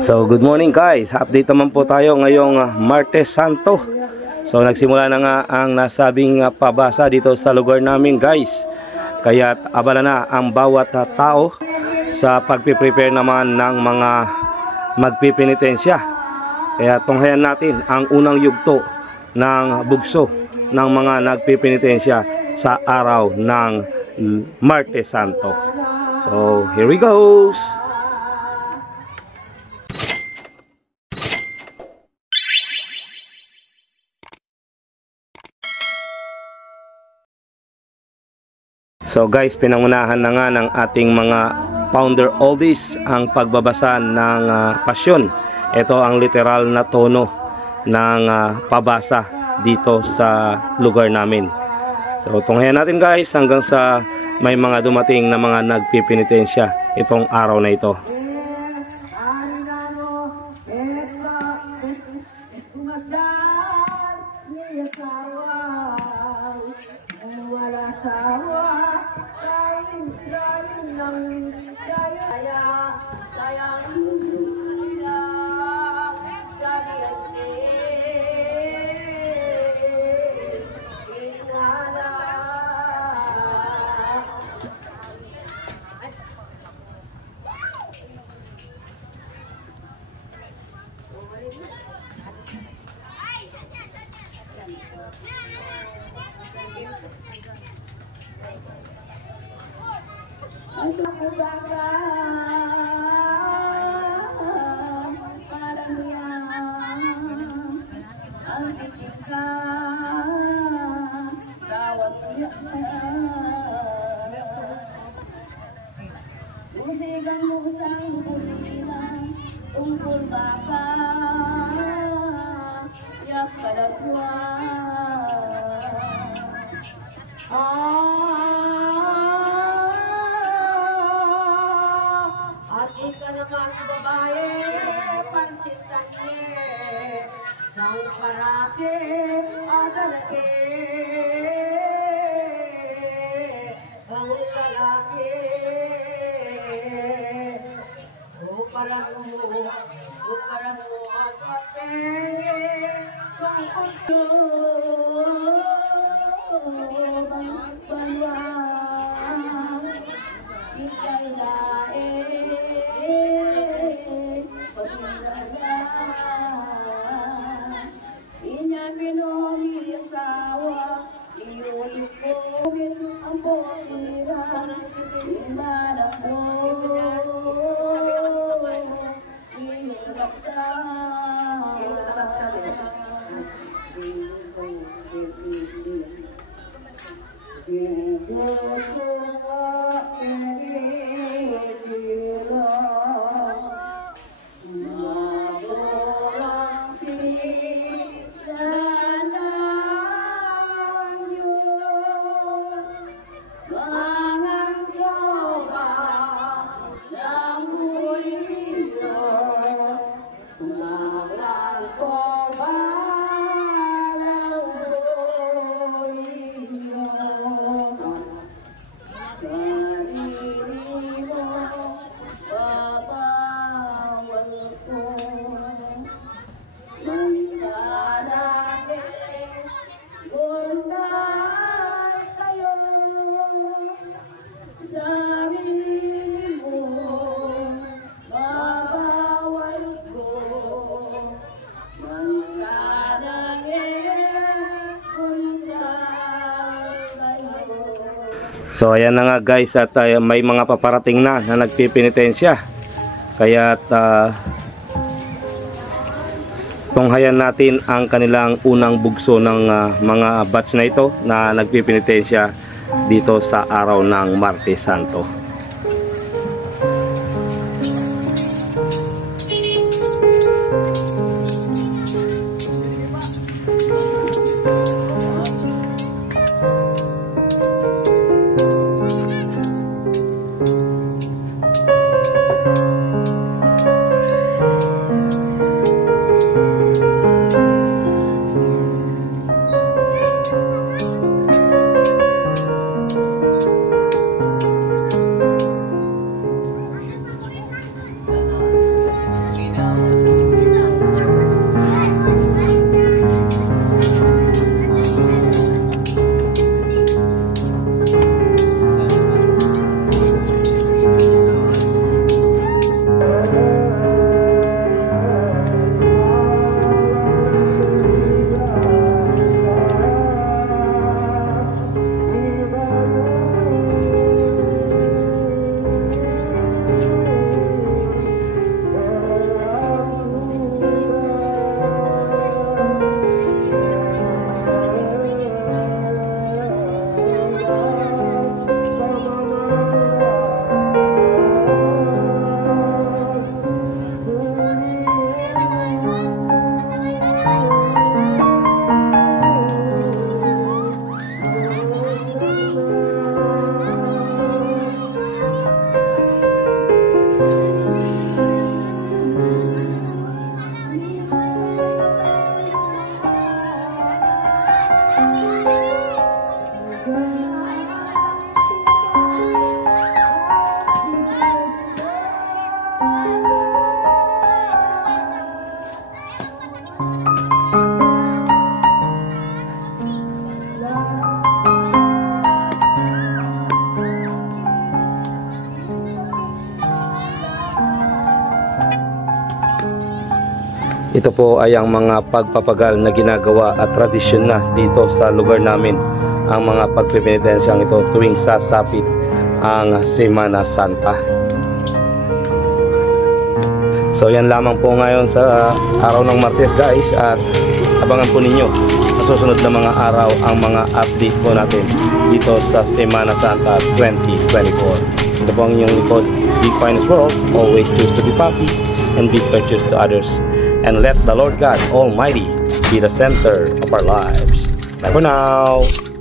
So good morning guys, update naman po tayo ngayong Martes Santo. So nagsimula na nga ang nasabing pabasa dito sa lugar namin guys. Kaya abala na ang bawat tao sa pagpiprepare naman ng mga magpipinitensya. Kaya tunghayan natin ang unang yugto ng bugso ng mga nagpipinitensya sa araw ng Martes Santo. So here we goes. So guys, pinangunahan na nga ng ating mga founder oldies ang pagbabasa ng pasyon. Ito ang literal na tono ng pabasa dito sa lugar namin. So tunghayan natin guys hanggang sa may mga dumating na mga nagpipinitensya itong araw na ito. So ayan na nga guys at may mga paparating na nagpipinitensya. Kaya tunghayan natin ang kanilang unang bugso ng mga batch na ito na nagpipinitensya dito sa araw ng Martes Santo. Ito po ay ang mga pagpapagal na ginagawa at tradisyon na dito sa lugar namin. Ang mga pagpipinitensyang ito tuwing sasapit ang Semana Santa. So yan lamang po ngayon sa araw ng Martes guys, at abangan po ninyo sa susunod na mga araw ang mga update po natin dito sa Semana Santa 2024. Ito po ang inyong likod, The Finest World. Always choose to be happy and be courteous to others, and let the Lord God Almighty be the center of our lives. Bye for now.